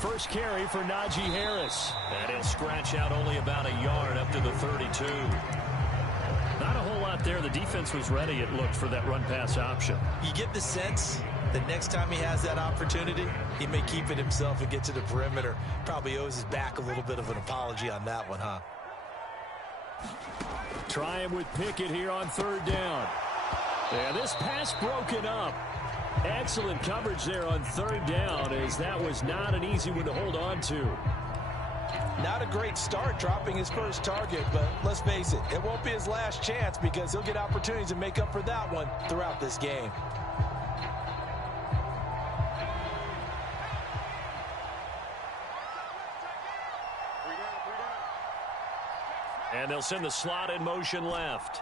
First carry for Najee Harris. And he'll scratch out only about a yard up to the 32. Not a whole lot there. The defense was ready, it looked, for that run-pass option. You get the sense that next time he has that opportunity, he may keep it himself and get to the perimeter. Probably owes his back a little bit of an apology on that one, huh? Trying with Pickett here on third down. Yeah, this pass broken up. Excellent coverage there on third down, as that was not an easy one to hold on to. Not a great start dropping his first target, but let's face it, it won't be his last chance because he'll get opportunities to make up for that one throughout this game. And they'll send the slot in motion left.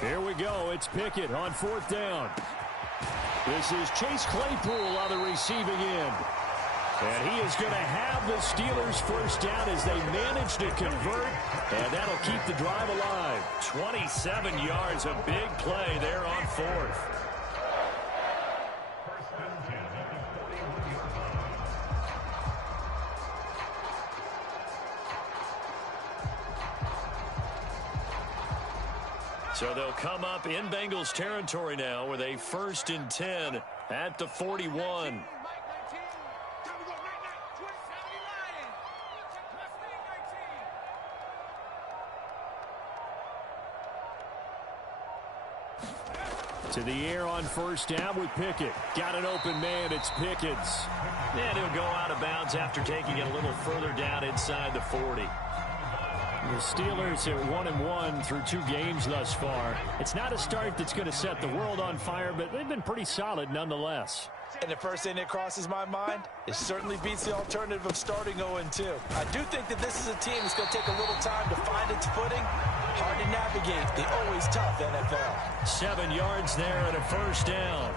Here we go. It's Pickett on fourth down. This is Chase Claypool on the receiving end. And he is going to have the Steelers first down as they manage to convert. And that'll keep the drive alive. 27 yards, a big play there on fourth. So they'll come up in Bengals territory now with a 1st and 10 at the 41. To the air on first down with Pickett. Got an open man. It's Pickett's. And he'll go out of bounds after taking it a little further down inside the 40. The Steelers are 1-1 through 2 games thus far. It's not a start that's going to set the world on fire, but they've been pretty solid nonetheless. And the first thing that crosses my mind, it certainly beats the alternative of starting 0-2. I do think that this is a team that's going to take a little time to find its footing. Hard to navigate the always tough NFL. 7 yards there and a first down.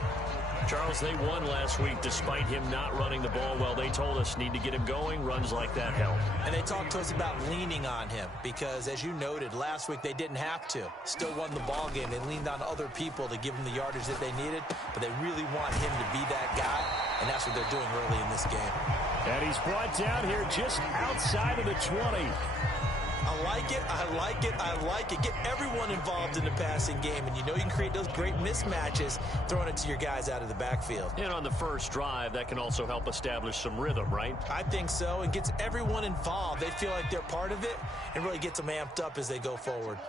Charles, they won last week despite him not running the ball well. They told us need to get him going. Runs like that help. And they talked to us about leaning on him because, as you noted, last week they didn't have to. Still won the ball game. They leaned on other people to give them the yardage that they needed, but they really want him to be that guy, and that's what they're doing early in this game. And he's brought down here just outside of the 20. I like it, I like it, I like it. Get everyone involved in the passing game, and you know you can create those great mismatches throwing it to your guys out of the backfield. And on the first drive, that can also help establish some rhythm, right? I think so. It gets everyone involved. They feel like they're part of it and really gets them amped up as they go forward.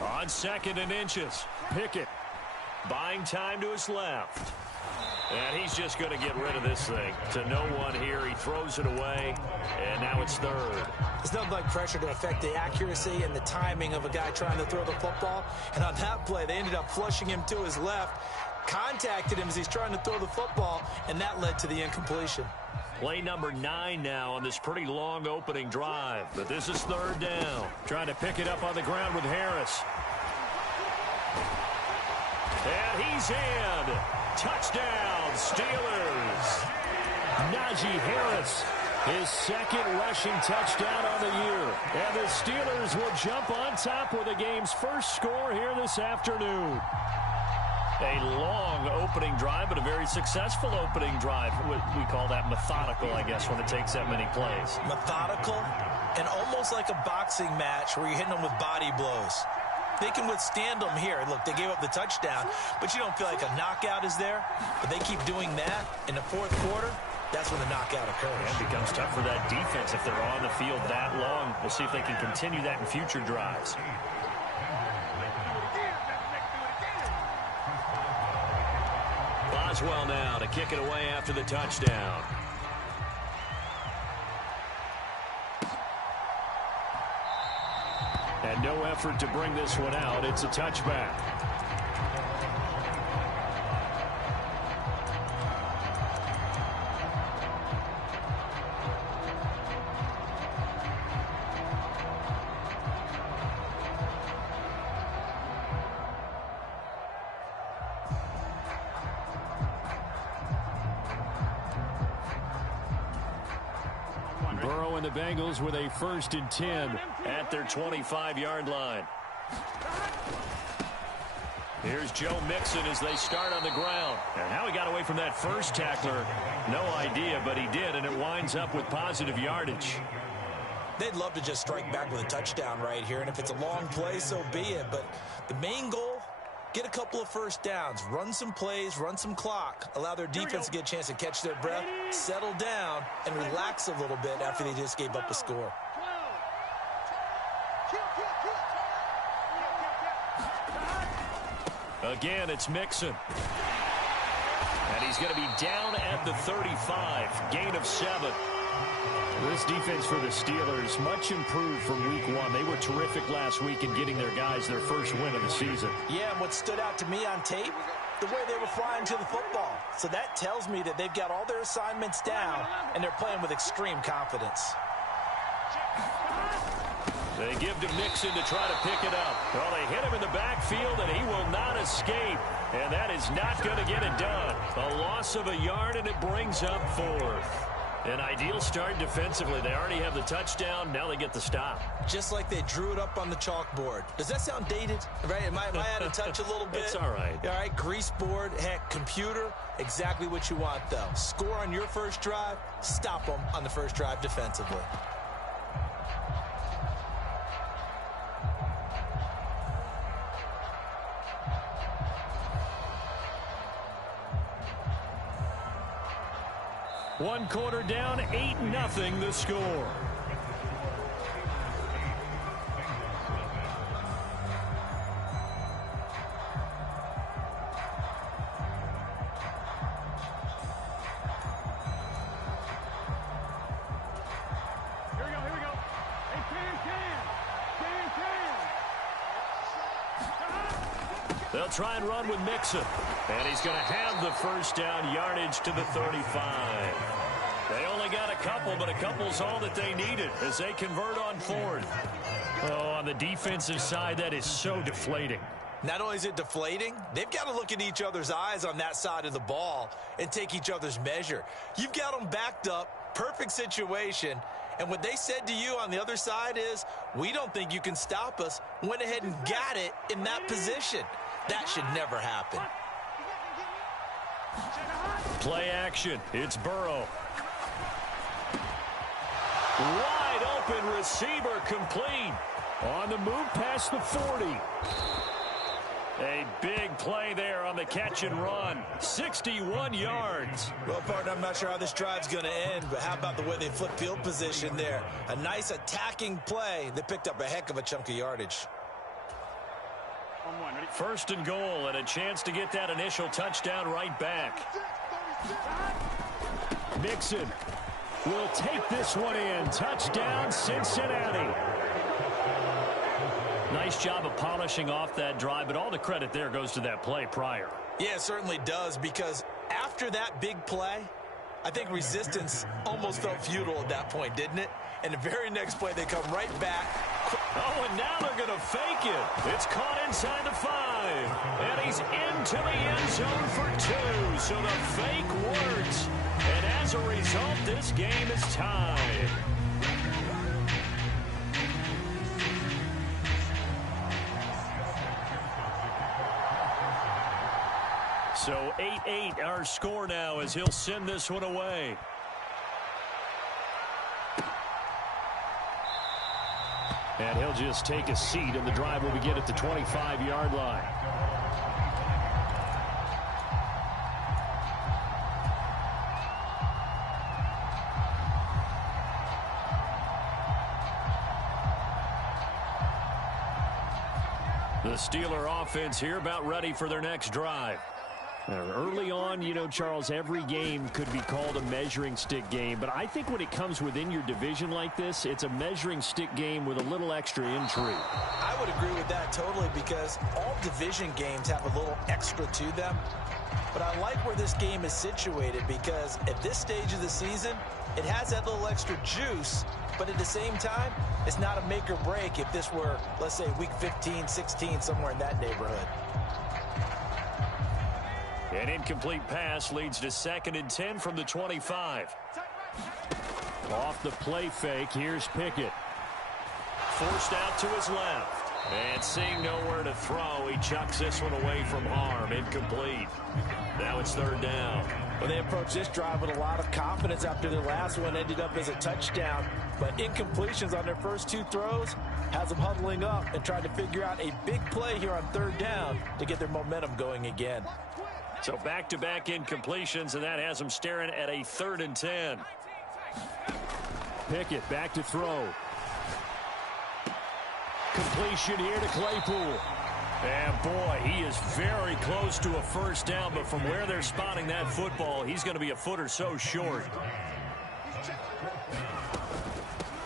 On 2nd and inches, Pickett buying time to his left. And he's just going to get rid of this thing. To no one here. He throws it away, and now it's 3rd. There's nothing like pressure to affect the accuracy and the timing of a guy trying to throw the football. And on that play, they ended up flushing him to his left, contacted him as he's trying to throw the football, and that led to the incompletion. Play number 9 now on this pretty long opening drive. But this is 3rd down. Trying to pick it up on the ground with Harris. And he's in. Touchdown, Steelers. Najee Harris, his 2nd rushing touchdown on the year. And the Steelers will jump on top with the game's first score here this afternoon. A long opening drive, but a very successful opening drive. We call that methodical, I guess, when it takes that many plays. Methodical and almost like a boxing match where you're hitting them with body blows. They can withstand them here. Look, they gave up the touchdown, but you don't feel like a knockout is there. But they keep doing that in the 4th quarter. That's when the knockout occurs. And it becomes tough for that defense if they're on the field that long. We'll see if they can continue that in future drives. Boswell now to kick it away after the touchdown. And no effort to bring this one out. It's a touchback. Burrow and the Bengals with a 1st and 10 at their 25-yard line. Here's Joe Mixon as they start on the ground. And how he got away from that first tackler, no idea, but he did, and it winds up with positive yardage. They'd love to just strike back with a touchdown right here, and if it's a long play, so be it. But the main goal, get a couple of first downs, run some plays, run some clock, allow their defense to get a chance to catch their breath, settle down, and relax a little bit after they just gave up a score. Again, it's Mixon. And he's going to be down at the 35. Gain of 7. This defense for the Steelers, much improved from week 1. They were terrific last week in getting their guys their first win of the season. Yeah, and what stood out to me on tape, the way they were flying to the football. So that tells me that they've got all their assignments down, and they're playing with extreme confidence. They give to Mixon to try to pick it up. Well, they hit him in the backfield, and he will not escape. And that is not going to get it done. A loss of a yard, and it brings up 4th. An ideal start defensively. They already have the touchdown. Now they get the stop. Just like they drew it up on the chalkboard. Does that sound dated? Right? Am I out of touch a little bit? It's all right. All right, grease board, heck, computer, exactly what you want, though. Score on your first drive, stop them on the first drive defensively. One quarter down, 8-0 the score. Here we go. Hey, can. They'll try and run with Mixon. And he's going to have the first down, yardage to the 35. They only got a couple, but a couple's all that they needed as they convert on 4th. Oh, on the defensive side, that is so deflating. Not only is it deflating, they've got to look in each other's eyes on that side of the ball and take each other's measure. You've got them backed up, perfect situation, and what they said to you on the other side is, we don't think you can stop us. Went ahead and got it in that position. That should never happen. Play action. It's Burrow. Wide open receiver complete. On the move past the 40. A big play there on the catch and run. 61 yards. Well, partner, I'm not sure how this drive's going to end, but how about the way they flip field position there? A nice attacking play that picked up a heck of a chunk of yardage. 1st and goal, and a chance to get that initial touchdown right back. Mixon will take this one in. Touchdown, Cincinnati. Nice job of polishing off that drive, but all the credit there goes to that play prior. Yeah, it certainly does, because after that big play, I think resistance almost felt futile at that point, didn't it? And the very next play, they come right back. Oh, and now they're going to fake it. It's caught inside the 5. And he's into the end zone for 2. So the fake works. And as a result, this game is tied. So 8-8 our score now as he'll send this one away. And he'll just take a seat, and the drive will begin at the 25-yard line. The Steeler offense here about ready for their next drive. Early on, you know, Charles, every game could be called a measuring stick game. But I think when it comes within your division like this, it's a measuring stick game with a little extra intrigue. I would agree with that totally, because all division games have a little extra to them. But I like where this game is situated, because at this stage of the season, it has that little extra juice. But at the same time, it's not a make or break if this were, let's say, week 15, 16, somewhere in that neighborhood. An incomplete pass leads to 2nd and 10 from the 25. Off the play fake, here's Pickett. Forced out to his left. And seeing nowhere to throw, he chucks this one away from harm. Incomplete. Now it's third down. Well, they approached this drive with a lot of confidence after their last one ended up as a touchdown. But incompletions on their first two throws has them huddling up and trying to figure out a big play here on third down to get their momentum going again. So back-to-back incompletions, and that has them staring at a 3rd and 10. Pickett back to throw. Completion here to Claypool. And boy, he is very close to a first down, but from where they're spotting that football, he's going to be a foot or so short.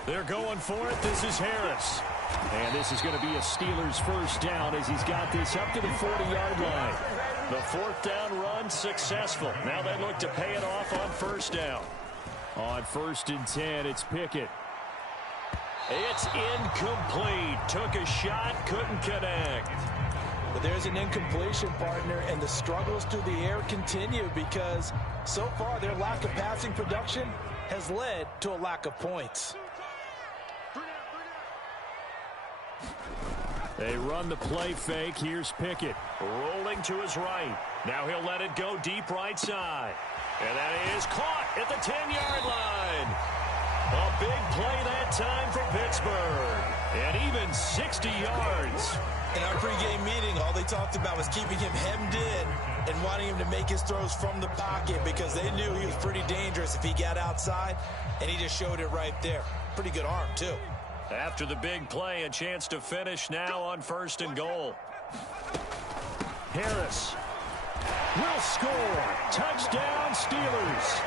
They're going for it. This is Harris. And this is going to be a Steelers first down as he's got this up to the 40-yard line. The 4th down run successful. Now they look to pay it off on first down. On 1st and 10, it's Pickett. It's incomplete. Took a shot, couldn't connect. But there's an incompletion, partner, and the struggles through the air continue because so far their lack of passing production has led to a lack of points. They run the play fake. Here's Pickett. Rolling to his right. Now he'll let it go deep right side. And that is caught at the 10-yard line. A big play that time for Pittsburgh. And even 60 yards. In our pregame meeting, all they talked about was keeping him hemmed in and wanting him to make his throws from the pocket because they knew he was pretty dangerous if he got outside, and he just showed it right there. Pretty good arm, too. After the big play, a chance to finish now on 1st and goal. Harris will score. Touchdown, Steelers.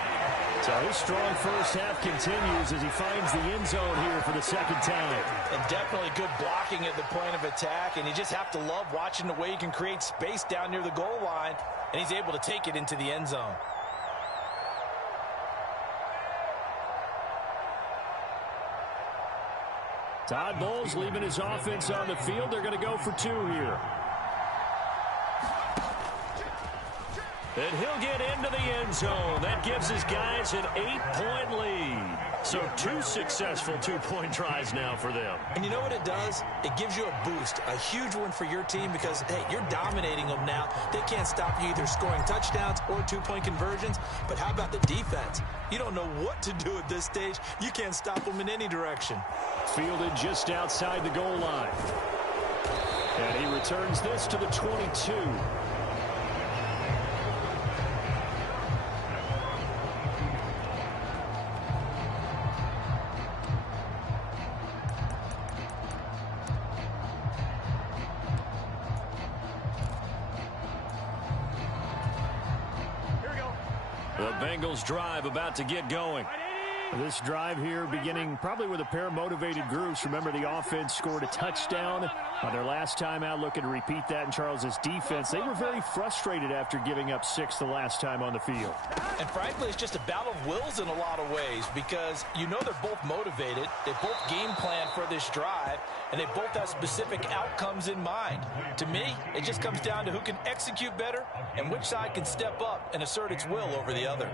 So his strong first half continues as he finds the end zone here for the 2nd time. And definitely good blocking at the point of attack, and you just have to love watching the way he can create space down near the goal line, and he's able to take it into the end zone. Todd Bowles leaving his offense on the field. They're going to go for 2 here. And he'll get into the end zone. That gives his guys an 8-point lead. So 2 successful 2-point tries now for them. And you know what it does? It gives you a boost, a huge one for your team because, hey, you're dominating them now. They can't stop you either scoring touchdowns or 2-point conversions. But how about the defense? You don't know what to do at this stage. You can't stop them in any direction. Fielded just outside the goal line. And he returns this to the 22. The Bengals drive about to get going. This drive here beginning probably with a pair of motivated groups. Remember, the offense scored a touchdown on their last time out, looking to repeat that in Charles's defense. They were very frustrated after giving up 6 the last time on the field. And frankly, it's just a battle of wills in a lot of ways because you know they're both motivated. They both game plan for this drive, and they both have specific outcomes in mind. To me, it just comes down to who can execute better and which side can step up and assert its will over the other.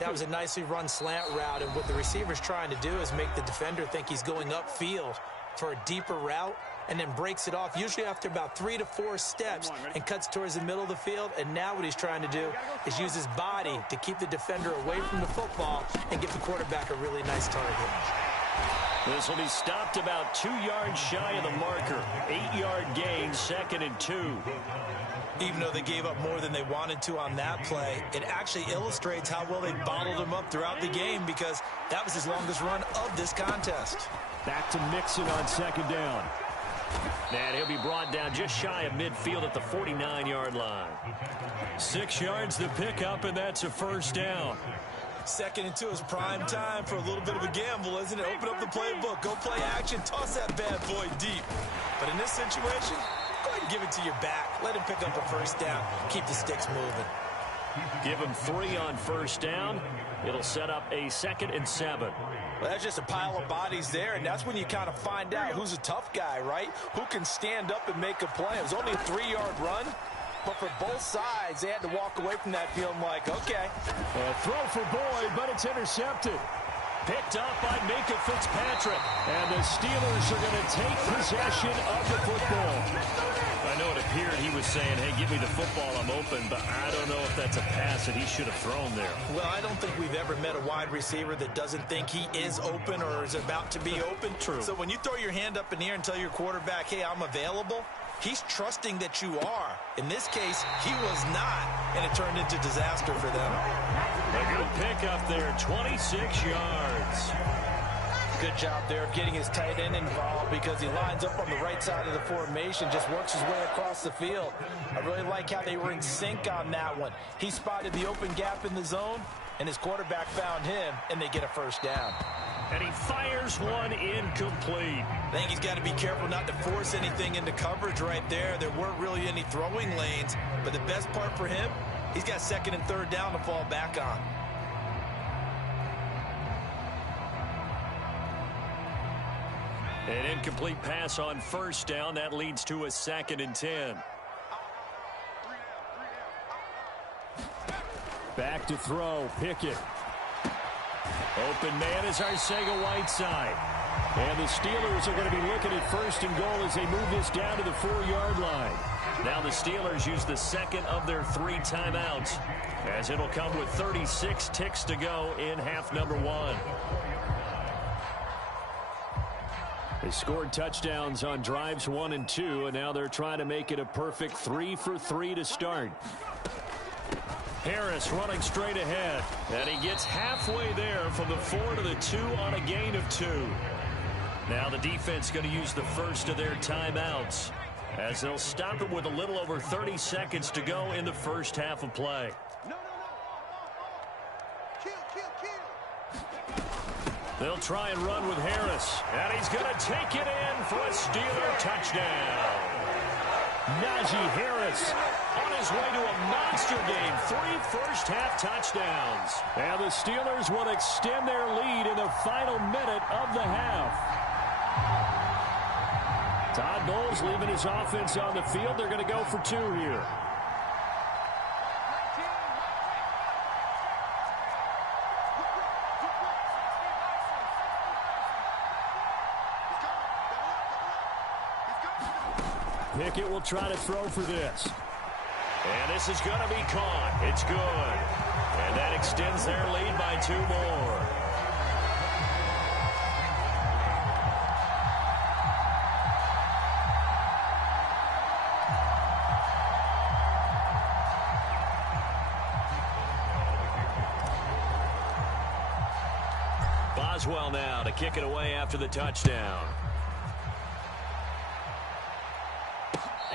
That was a nicely run slant route, and what the receiver's trying to do is make the defender think he's going upfield for a deeper route and then breaks it off, usually after about 3 to 4 steps, and cuts towards the middle of the field. And now what he's trying to do is use his body to keep the defender away from the football and give the quarterback a really nice target. This will be stopped about 2 yards shy of the marker. 8-yard gain, 2nd and 2. Even though they gave up more than they wanted to on that play, it actually illustrates how well they bottled him up throughout the game because that was his longest run of this contest. Back to Mixon on 2nd down. And he'll be brought down just shy of midfield at the 49-yard line. 6 yards to pick up, and that's a first down. 2nd and 2 is prime time for a little bit of a gamble, isn't it? Open up the playbook, go play action, toss that bad boy deep. But in this situation, go ahead and give it to your back. Let him pick up a first down. Keep the sticks moving. Give him 3 on first down. It'll set up a 2nd and 7. Well, that's just a pile of bodies there, and that's when you kind of find out who's a tough guy, right? Who can stand up and make a play. It was only a 3-yard run, But for both sides, they had to walk away from that feeling like, okay. Throw for Boyd, but it's intercepted. Picked up by Minka Fitzpatrick. And the Steelers are going to take possession of the football. I know it appeared he was saying, hey, give me the football, I'm open, but I don't know if that's a pass that he should have thrown there. Well, I don't think we've ever met a wide receiver that doesn't think he is open or is about to be open. True. So when you throw your hand up in the air and tell your quarterback, hey, I'm available, he's trusting that you are. In this case, he was not, and it turned into disaster for them. A good pick up there, 26 yards. Good job there of getting his tight end involved because he lines up on the right side of the formation, just works his way across the field. I really like how they were in sync on that one. He spotted the open gap in the zone, and his quarterback found him, and they get a first down. And he fires one incomplete. I think he's got to be careful not to force anything into coverage right there. There weren't really any throwing lanes, but the best part for him, he's got second and third down to fall back on. An incomplete pass on first down. That leads to a 2nd and 10. Back to throw. Pickett. Open man is Arcega-Whiteside. And the Steelers are going to be looking at 1st and goal as they move this down to the 4-yard line. Now the Steelers use the second of their 3 timeouts, as it'll come with 36 ticks to go in half number 1. They scored touchdowns on drives 1 and 2, and now they're trying to make it a perfect 3 for 3 to start. Harris running straight ahead, and he gets halfway there from the 4 to the 2 on a gain of 2. Now the defense going to use the first of their timeouts, as they'll stop it with a little over 30 seconds to go in the first half of play. They'll try and run with Harris, and he's going to take it in for a Steeler touchdown. Najee Harris On his way to a monster game, 3 first-half touchdowns. And the Steelers will extend their lead in the final minute of the half. Todd Bowles leaving his offense on the field. They're going to go for 2 here. Pickett will try to throw for this. And this is going to be caught. It's good. And that extends their lead by 2 more. Boswell now to kick it away after the touchdown.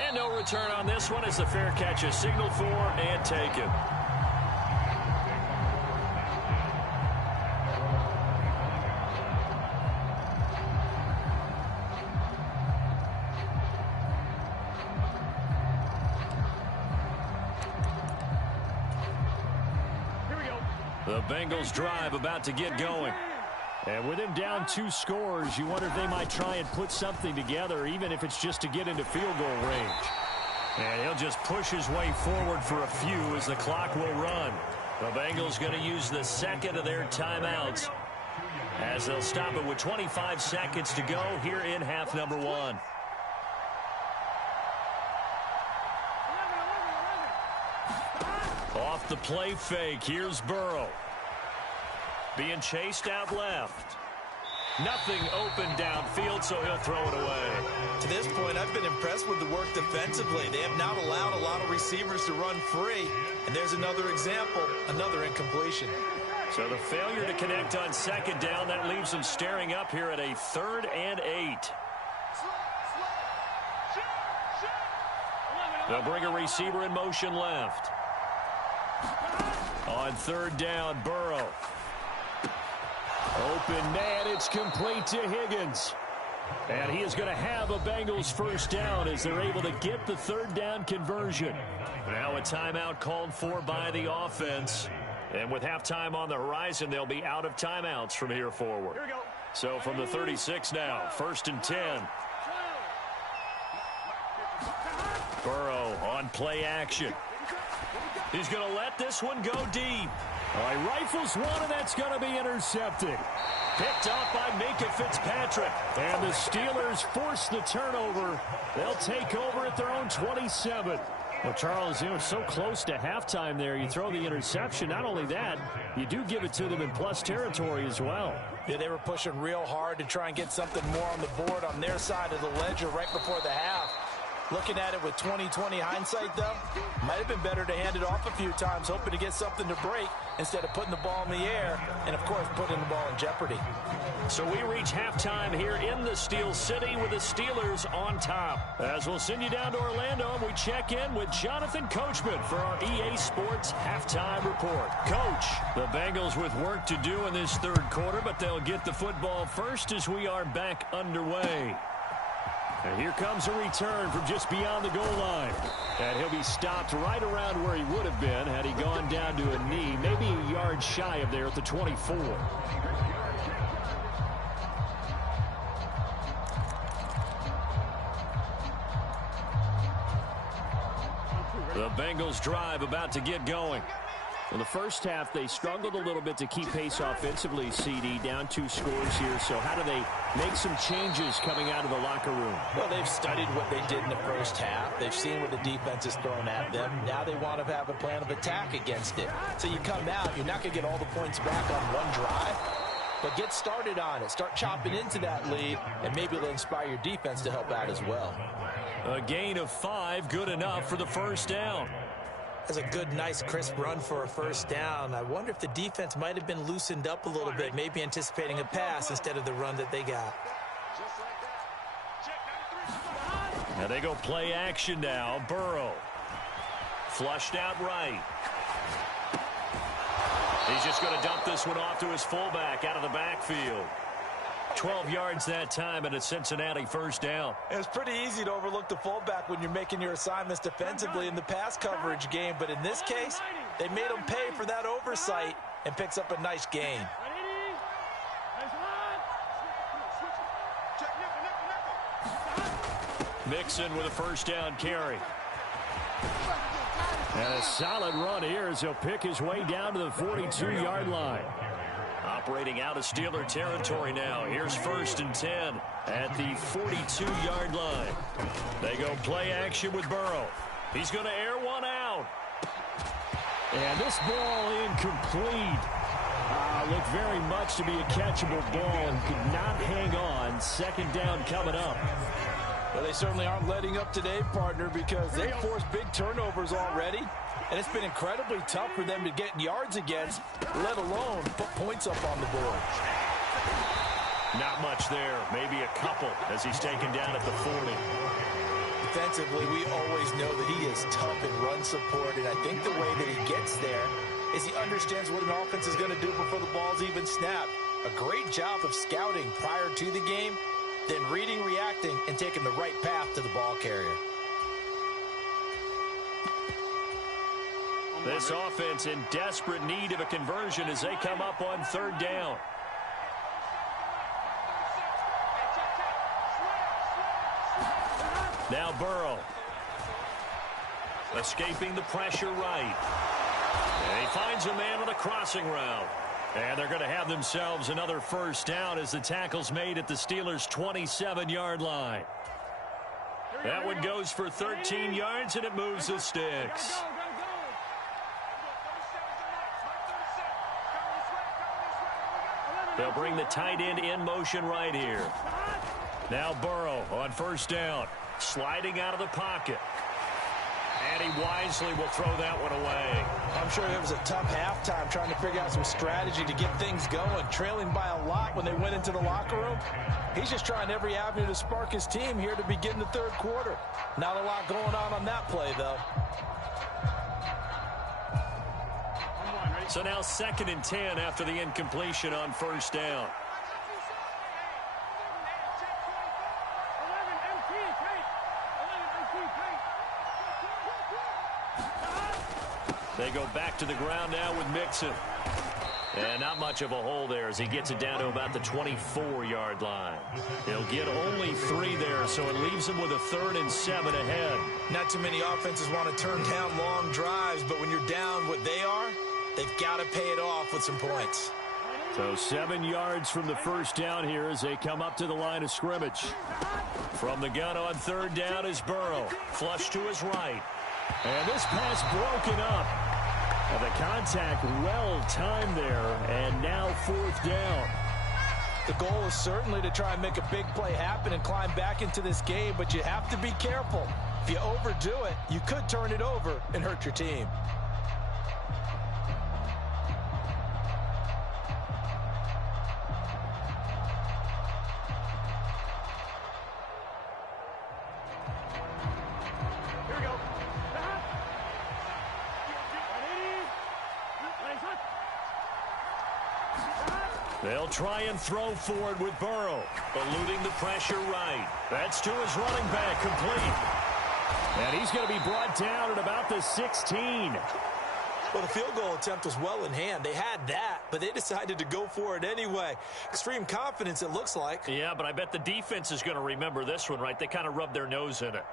And no return on this one as the fair catch is signaled for and taken. Here we go. The Bengals drive about to get going. And with him down 2 scores, you wonder if they might try and put something together, even if it's just to get into field goal range. And he'll just push his way forward for a few as the clock will run. The Bengals going to use the second of their timeouts as they'll stop it with 25 seconds to go here in half number 1. Off the play fake, here's Burrow. Being chased out left. Nothing open downfield, so he'll throw it away. To this point, I've been impressed with the work defensively. They have not allowed a lot of receivers to run free. And there's another example, another incompletion. So the failure to connect on second down, that leaves them staring up here at a 3rd and 8. They'll bring a receiver in motion left. On 3rd down, Burrow. Open man, it's complete to Higgins. And he is going to have a Bengals first down as they're able to get the 3rd down conversion. Now a timeout called for by the offense. And with halftime on the horizon, they'll be out of timeouts from here forward. Here we go. So from the 36 now, 1st and 10. Burrow on play action. He's going to let this one go deep. He rifles one, and that's going to be intercepted. Picked up by Minka Fitzpatrick. And the Steelers force the turnover. They'll take over at their own 27. Well, Charles, it was so close to halftime there. You throw the interception. Not only that, you do give it to them in plus territory as well. Yeah, they were pushing real hard to try and get something more on the board on their side of the ledger right before the half. Looking at it with 20/20 hindsight, though, might have been better to hand it off a few times, hoping to get something to break instead of putting the ball in the air and, of course, putting the ball in jeopardy. So we reach halftime here in the Steel City with the Steelers on top. As we'll send you down to Orlando, and we check in with Jonathan Coachman for our EA Sports Halftime Report. Coach, the Bengals with work to do in this third quarter, but they'll get the football first as we are back underway. And here comes a return from just beyond the goal line. And he'll be stopped right around where he would have been had he gone down to a knee, maybe a yard shy of there at the 24. The Bengals drive about to get going. In the first half, they struggled a little bit to keep pace offensively, CD, down 2 scores here. So how do they make some changes coming out of the locker room? Well, they've studied what they did in the first half. They've seen what the defense is throwing at them. Now they want to have a plan of attack against it. So you come out, you're not going to get all the points back on one drive, but get started on it. Start chopping into that lead, and maybe it'll inspire your defense to help out as well. A gain of 5, good enough for the first down. That's a good, nice, crisp run for a first down. I wonder if the defense might have been loosened up a little bit, maybe anticipating a pass instead of the run that they got. Now they go play action now. Burrow. Flushed out right. He's just going to dump this one off to his fullback out of the backfield. 12 yards that time and a Cincinnati first down. It's pretty easy to overlook the fullback when you're making your assignments defensively in the pass coverage game, but in this case, they made him pay for that oversight and picks up a nice gain. Mixon with a first down carry. And a solid run here as he'll pick his way down to the 42-yard line. Operating out of Steeler territory now. Here's 1st and 10 at the 42-yard line. They go play action with Burrow. He's going to air one out. And this ball incomplete. Looked very much to be a catchable ball and could not hang on. 2nd down coming up. Well, they certainly aren't letting up today, partner, because they've forced big turnovers already. And it's been incredibly tough for them to get yards against, let alone put points up on the board. Not much there. Maybe a couple as he's taken down at the 40. Defensively, we always know that he is tough in run support, and I think the way that he gets there is he understands what an offense is going to do before the ball's even snapped. A great job of scouting prior to the game, then reading, reacting, and taking the right path to the ball carrier. This offense in desperate need of a conversion as they come up on 3rd down. Now Burrow. Escaping the pressure right. And he finds a man on a crossing route. And they're going to have themselves another first down as the tackle's made at the Steelers' 27-yard line. That one goes for 13 yards, and it moves the sticks. They'll bring the tight end in motion right here. Now Burrow on 1st down. Sliding out of the pocket. And he wisely will throw that one away. I'm sure it was a tough halftime trying to figure out some strategy to get things going. Trailing by a lot when they went into the locker room. He's just trying every avenue to spark his team here to begin the 3rd quarter. Not a lot going on that play, though. So now 2nd and 10 after the incompletion on 1st down. They go back to the ground now with Mixon. And not much of a hole there as he gets it down to about the 24-yard line. He'll get only 3 there, so it leaves him with a 3rd and 7 ahead. Not too many offenses want to turn down long drives, but when you're down what they are, they've got to pay it off with some points. So 7 yards from the first down here as they come up to the line of scrimmage. From the gun on 3rd down is Burrow. Flush to his right. And this pass broken up. And the contact well timed there, and now 4th down. The goal is certainly to try and make a big play happen and climb back into this game, but you have to be careful. If you overdo it, you could turn it over and hurt your team. They'll try and throw forward with Burrow, eluding the pressure right. That's to his running back, complete. And he's going to be brought down at about the 16. Well, the field goal attempt was well in hand. They had that, but they decided to go for it anyway. Extreme confidence, it looks like. Yeah, but I bet the defense is going to remember this one, right? They kind of rubbed their nose in it.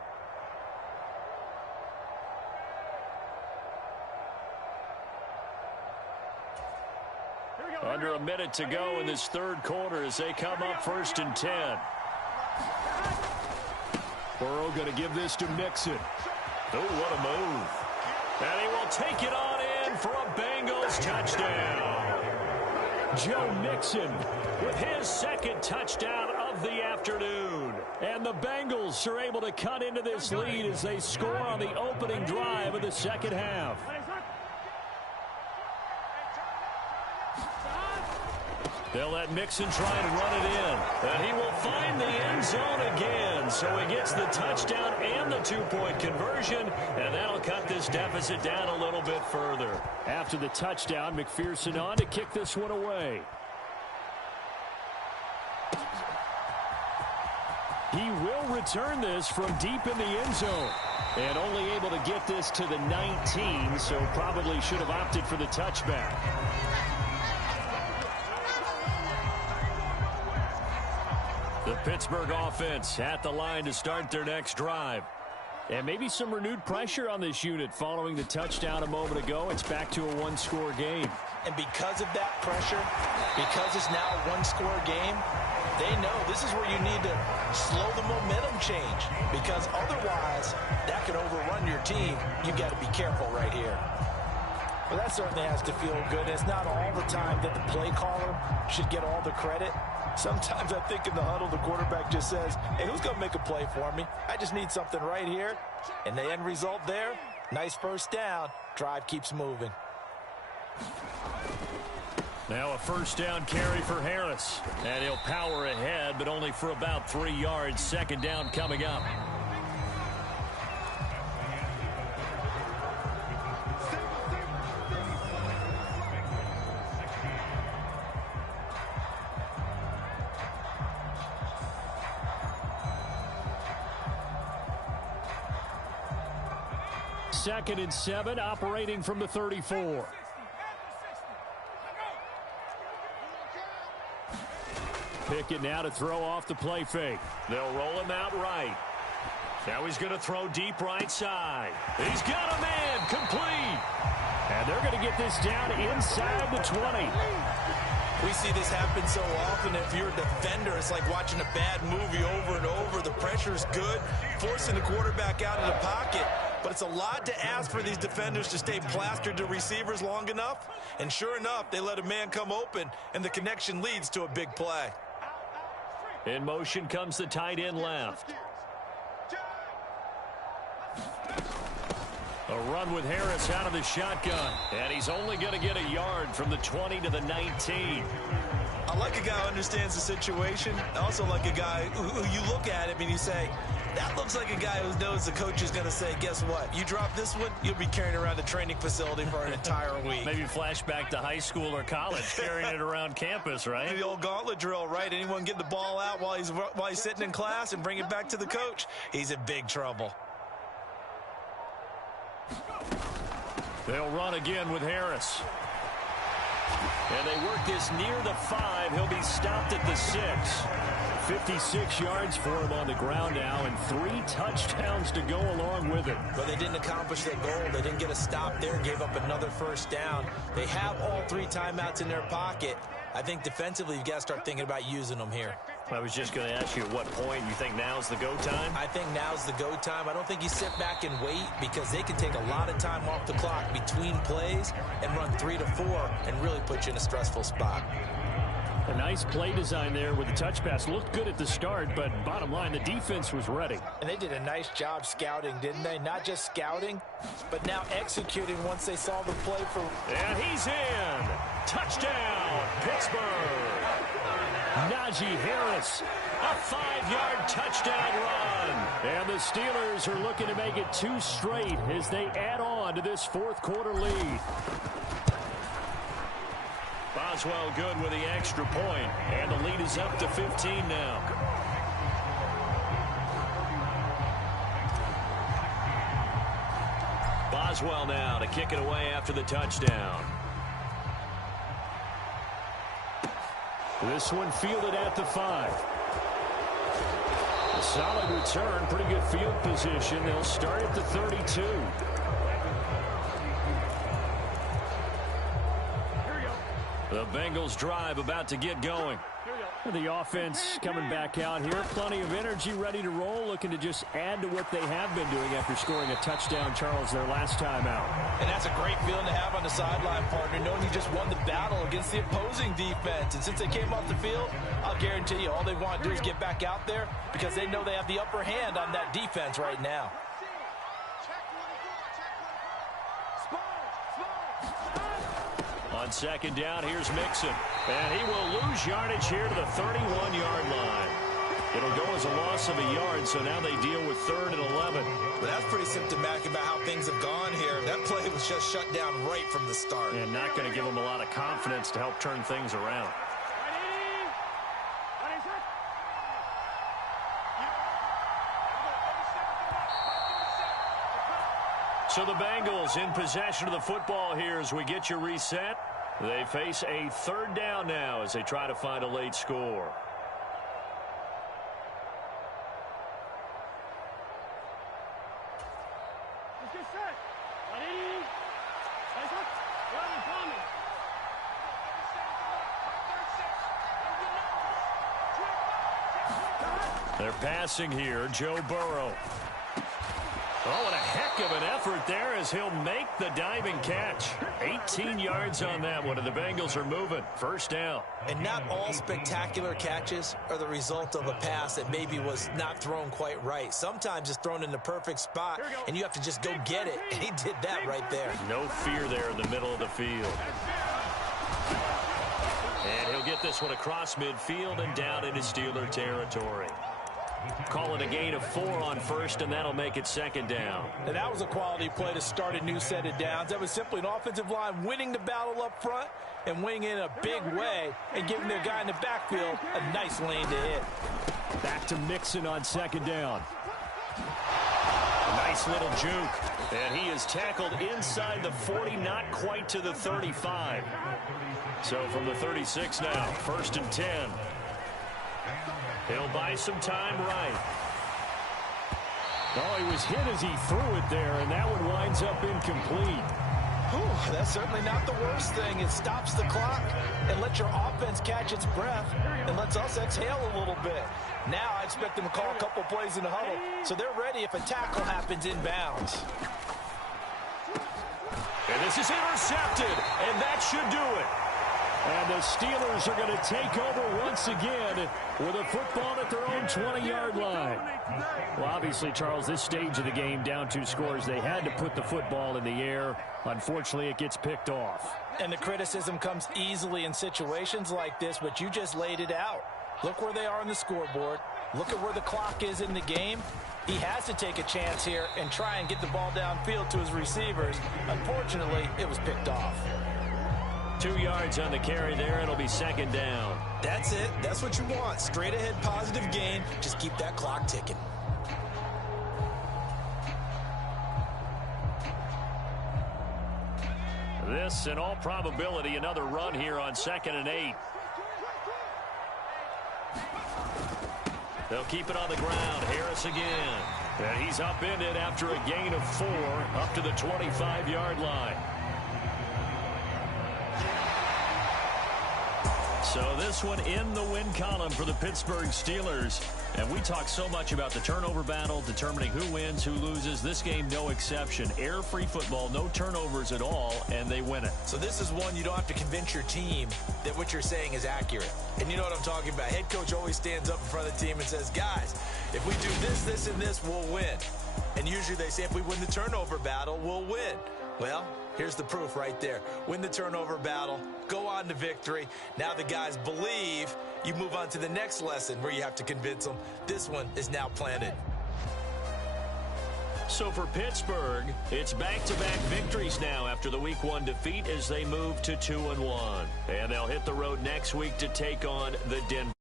Under a minute to go in this 3rd quarter as they come up 1st and 10. Burrow going to give this to Mixon. Oh, what a move. And he will take it on in for a Bengals touchdown. Joe Mixon With his 2nd touchdown of the afternoon. And the Bengals are able to cut into this lead as they score on the opening drive of the 2nd half. They'll let Mixon try and run it in. And he will find the end zone again. So he gets the touchdown and the 2-point conversion. And that'll cut this deficit down a little bit further. After the touchdown, McPherson on to kick this one away. He will return this from deep in the end zone. And only able to get this to the 19, so probably should have opted for the touchback. The Pittsburgh offense at the line to start their next drive. And maybe some renewed pressure on this unit following the touchdown a moment ago. It's back to a 1-score game. And because of that pressure, because it's now a 1-score game, they know this is where you need to slow the momentum change. Because otherwise, that could overrun your team. You've got to be careful right here. Well, that certainly has to feel good. It's not all the time that the play caller should get all the credit. Sometimes I think in the huddle, the quarterback just says, hey, who's going to make a play for me? I just need something right here. And the end result there, nice 1st down. Drive keeps moving. Now a 1st down carry for Harris. And he'll power ahead, but only for about 3 yards. 2nd down coming up. Second and 7, operating from the 34. Pickett now to throw off the play fake. They'll roll him out right. Now he's going to throw deep right side. He's got a man, complete. And they're going to get this down inside the 20. We see this happen so often. If you're a defender, it's like watching a bad movie over and over. The pressure is good, forcing the quarterback out of the pocket. But it's a lot to ask for these defenders to stay plastered to receivers long enough. And sure enough, they let a man come open, and the connection leads to a big play. In motion comes the tight end left. A run with Harris out of the shotgun. And he's only going to get a yard from the 20 to the 19. I like a guy who understands the situation. I also like a guy who you look at him and you say, that looks like a guy who knows the coach is going to say, guess what? You drop this one, you'll be carrying around the training facility for an entire week. Maybe flashback to high school or college, carrying it around campus, right? The old gauntlet drill, right? Anyone get the ball out while he's sitting in class and bring it back to the coach, he's in big trouble. They'll run again with Harris. And they work this near the 5. He'll be stopped at the 6. 56 yards for him on the ground now, and 3 touchdowns to go along with it. But they didn't accomplish their goal. They didn't get a stop there, gave up another first down. They have all 3 timeouts in their pocket. I think defensively, you've got to start thinking about using them here. I was just going to ask you at what point you think now's the go time? I think now's the go time. I don't think you sit back and wait, because they can take a lot of time off the clock between plays and run 3 to 4 and really put you in a stressful spot. A nice play design there with the touch pass. Looked good at the start, but bottom line, the defense was ready. And they did a nice job scouting, didn't they? Not just scouting, but now executing once they saw the play for... And he's in. Touchdown, Pittsburgh. Najee Harris, a 5-yard touchdown run. And the Steelers are looking to make it 2 straight as they add on to this fourth-quarter lead. Boswell good with the extra point, and the lead is up to 15 now. Boswell now to kick it away after the touchdown. This one fielded at the 5. A solid return, pretty good field position. They'll start at the 32. The Bengals drive about to get going. The offense coming back out here. Plenty of energy, ready to roll, looking to just add to what they have been doing after scoring a touchdown, Charles, their last time out. And that's a great feeling to have on the sideline, partner, knowing you just won the battle against the opposing defense. And since they came off the field, I'll guarantee you all they want to do is get back out there, because they know they have the upper hand on that defense right now. On second down, here's Mixon. And he will lose yardage here to the 31-yard line. It'll go as a loss of a yard, so now they deal with 3rd and 11. But that's pretty symptomatic about how things have gone here. That play was just shut down right from the start. And not going to give them a lot of confidence to help turn things around. So the Bengals in possession of the football here as we get you reset. They face a 3rd down now as they try to find a late score. They're passing here, Joe Burrow. Oh, what a heck of an effort there as he'll make the diving catch. 18 yards on that one, and the Bengals are moving. 1st down. And not all spectacular catches are the result of a pass that maybe was not thrown quite right. Sometimes it's thrown in the perfect spot, and you have to just go get it. And he did that right there. No fear there in the middle of the field. And he'll get this one across midfield and down into Steeler territory. Call it a gain of 4 on 1st, and that'll make it 2nd down. And that was a quality play to start a new set of downs. That was simply an offensive line winning the battle up front and winning in a big way and giving their guy in the backfield a nice lane to hit. Back to Mixon on 2nd down. Nice little juke. And he is tackled inside the 40, not quite to the 35. So from the 36 now, 1st and 10. He'll buy some time right. Oh, he was hit as he threw it there, and that one winds up incomplete. Whew, that's certainly not the worst thing. It stops the clock and lets your offense catch its breath and lets us exhale a little bit. Now I expect them to call a couple plays in the huddle, so they're ready if a tackle happens inbounds. And this is intercepted, and that should do it. And the Steelers are going to take over once again with a football at their own 20-yard line. Well, obviously, Charles, this stage of the game, down 2 scores, they had to put the football in the air. Unfortunately, it gets picked off. And the criticism comes easily in situations like this, but you just laid it out. Look where they are on the scoreboard. Look at where the clock is in the game. He has to take a chance here and try and get the ball downfield to his receivers. Unfortunately, it was picked off. 2 yards on the carry there. It'll be 2nd down. That's it. That's what you want. Straight ahead positive gain. Just keep that clock ticking. This, in all probability, another run here on 2nd and 8. They'll keep it on the ground. Harris again. And he's upended after a gain of 4 up to the 25-yard line. So this one in the win column for the Pittsburgh Steelers. And we talk so much about the turnover battle, determining who wins, who loses. This game, no exception. Air-free football, no turnovers at all, and they win it. So this is one you don't have to convince your team that what you're saying is accurate. And you know what I'm talking about. Head coach always stands up in front of the team and says, guys, if we do this, this, and this, we'll win. And usually they say if we win the turnover battle, we'll win. Well, here's the proof right there. Win the turnover battle, go on to victory. Now the guys believe. You move on to the next lesson where you have to convince them. This one is now planted. So for Pittsburgh, it's back-to-back victories now after the Week 1 defeat as they move to 2-1. And they'll hit the road next week to take on the Denver